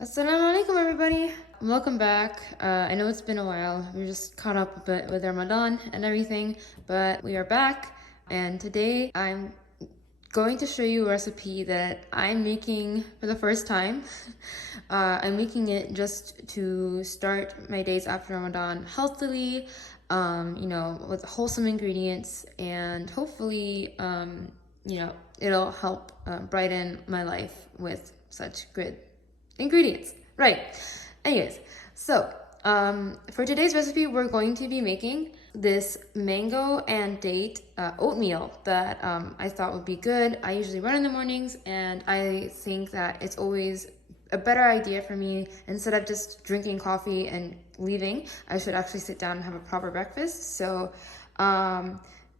Assalamu alaikum, everybody. Welcome back. I know it's been a while. We're just caught up a bit with Ramadan and everything, but we are back. And today I'm going to show you a recipe that I'm making for the first time. I'm making it just to start my days after Ramadan healthily, with wholesome ingredients, and hopefully, it'll help brighten my life with such good ingredients. Right. Anyways, so for today's recipe, we're going to be making this mango and date oatmeal that I thought would be good. I usually run in the mornings, and I think that it's always a better idea for me. Instead of just drinking coffee and leaving, I should actually sit down and have a proper breakfast. So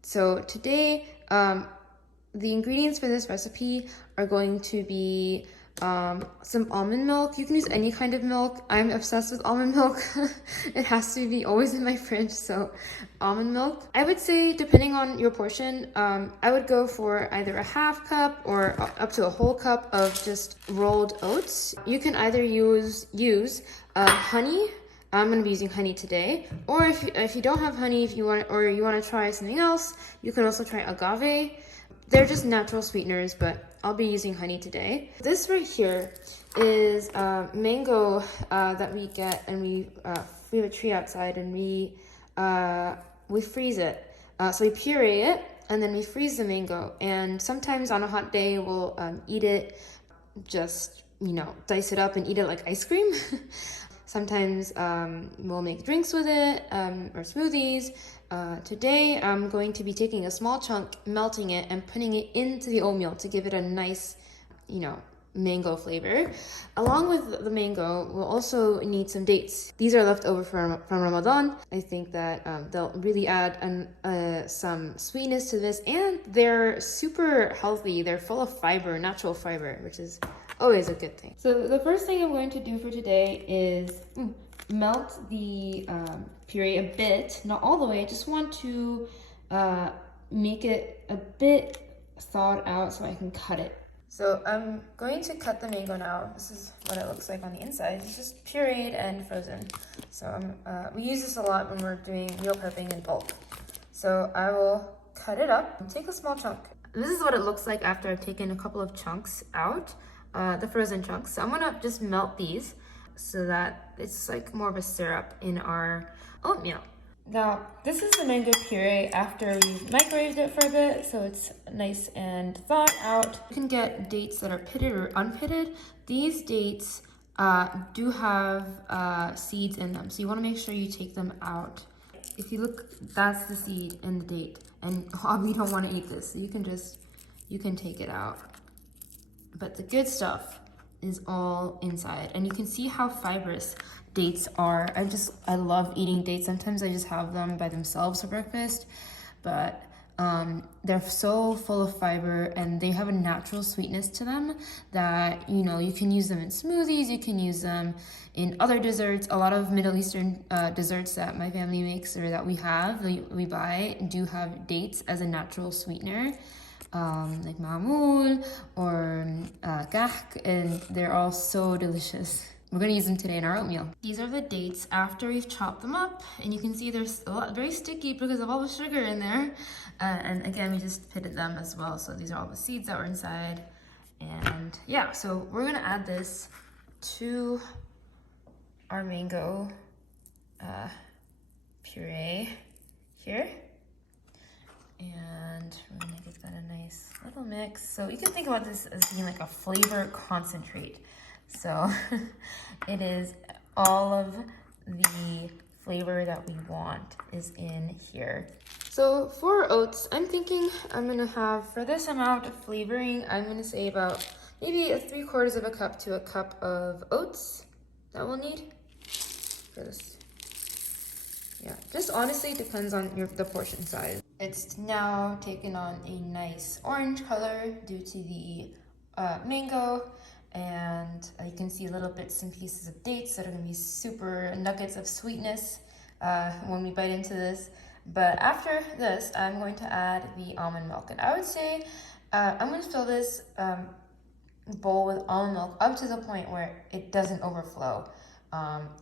today, the ingredients for this recipe are going to be some almond milk. You can use any kind of milk. I'm obsessed with almond milk. It has to be always in my fridge, so almond milk. I would say, depending on your portion, I would go for either a half cup or up to a whole cup of just rolled oats. You can either use honey. I'm going to be using honey today, or if you don't have honey, if you want to try something else, you can also try agave. They're just natural sweeteners, but I'll be using honey today. This right here is mango that we get, and we have a tree outside, and we freeze it. So we puree it, and then we freeze the mango. And sometimes on a hot day, we'll eat it, just dice it up and eat it like ice cream. Sometimes we'll make drinks with it or smoothies. Today, I'm going to be taking a small chunk, melting it, and putting it into the oatmeal to give it a nice, mango flavor. Along with the mango, we'll also need some dates. These are left over from Ramadan. I think that they'll really add some sweetness to this, and they're super healthy. They're full of fiber, natural fiber, which is always a good thing. So the first thing I'm going to do for today is melt the puree a bit, not all the way. I just want to make it a bit thawed out so I can cut it. So I'm going to cut the mango now. This is what it looks like on the inside. It's just pureed and frozen. So we use this a lot when we're doing meal prepping in bulk. So I will cut it up and take a small chunk. This is what it looks like after I've taken a couple of chunks out, the frozen chunks. So I'm gonna just melt these so that it's like more of a syrup in our oatmeal. Now, this is the mango puree after we've microwaved it for a bit, so it's nice and thawed out. You can get dates that are pitted or unpitted. These dates do have seeds in them, so you want to make sure you take them out. If you look, that's the seed in the date, and we don't want to eat this, so you can take it out. But the good stuff is all inside, and you can see how fibrous dates are. I love eating dates. Sometimes I just have them by themselves for breakfast, but they're so full of fiber, and they have a natural sweetness to them that you can use them in smoothies, you can use them in other desserts. A lot of Middle Eastern desserts that my family makes or that we buy do have dates as a natural sweetener, like ma'moul or kahk, and they're all so delicious. We're going to use them today in our oatmeal. These are the dates after we've chopped them up, and you can see they're very sticky because of all the sugar in there. And again, we just pitted them as well, so these are all the seeds that were inside. And yeah, so we're going to add this to our mango puree here. And we're going to give that a nice little mix. So you can think about this as being like a flavor concentrate. So it is all of the flavor that we want is in here. So for oats, I'm thinking I'm gonna have, for this amount of flavoring, I'm gonna say about maybe 3/4 of a cup to a cup of oats that we'll need for this. Yeah, just honestly depends on the portion size. It's now taken on a nice orange color due to the mango. And you can see little bits and pieces of dates that are going to be super nuggets of sweetness when we bite into this. But after this, I'm going to add the almond milk. And I would say I'm going to fill this bowl with almond milk up to the point where it doesn't overflow.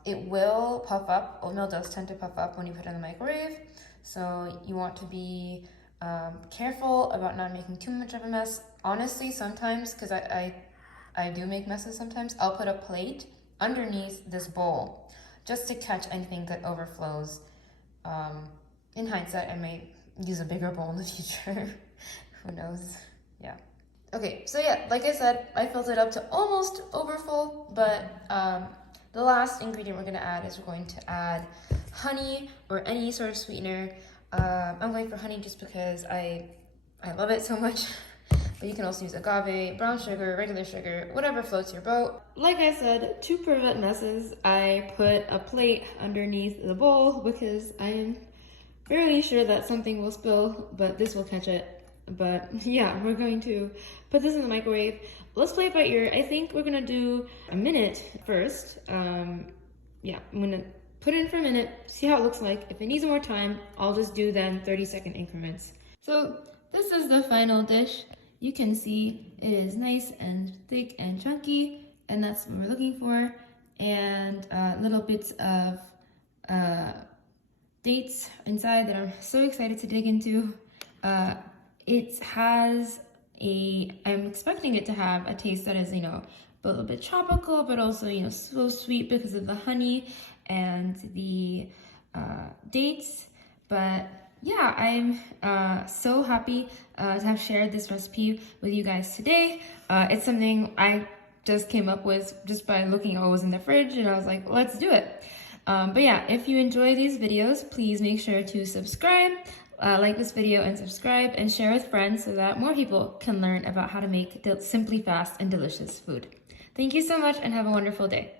It will puff up. Oatmeal does tend to puff up when you put it in the microwave, so you want to be careful about not making too much of a mess. Honestly, sometimes, because I do make messes sometimes, I'll put a plate underneath this bowl just to catch anything that overflows. In hindsight, I may use a bigger bowl in the future. Who knows? Yeah. Okay, so yeah, like I said, I filled it up to almost overfull, but the last ingredient we're going to add is we're going to add honey or any sort of sweetener. I'm going for honey just because I love it so much. But you can also use agave, brown sugar, regular sugar, whatever floats your boat. Like I said, to prevent messes, I put a plate underneath the bowl because I'm fairly sure that something will spill, but this will catch it. But yeah, we're going to put this in the microwave. Let's play it by ear. I think we're gonna do a minute first. Yeah, I'm gonna put it in for a minute, see how it looks like. If it needs more time, I'll just do then 30-second increments. So this is the final dish. You can see it is nice and thick and chunky, and that's what we're looking for. And little bits of dates inside that I'm so excited to dig into. It has I'm expecting it to have a taste that is, a little bit tropical, but also, so sweet because of the honey and the dates. But yeah, I'm so happy to have shared this recipe with you guys today. It's something I just came up with just by looking at what was in the fridge, and I was like, let's do it. But yeah, if you enjoy these videos, please make sure to subscribe, like this video and subscribe, and share with friends so that more people can learn about how to make simply fast and delicious food. Thank you so much and have a wonderful day.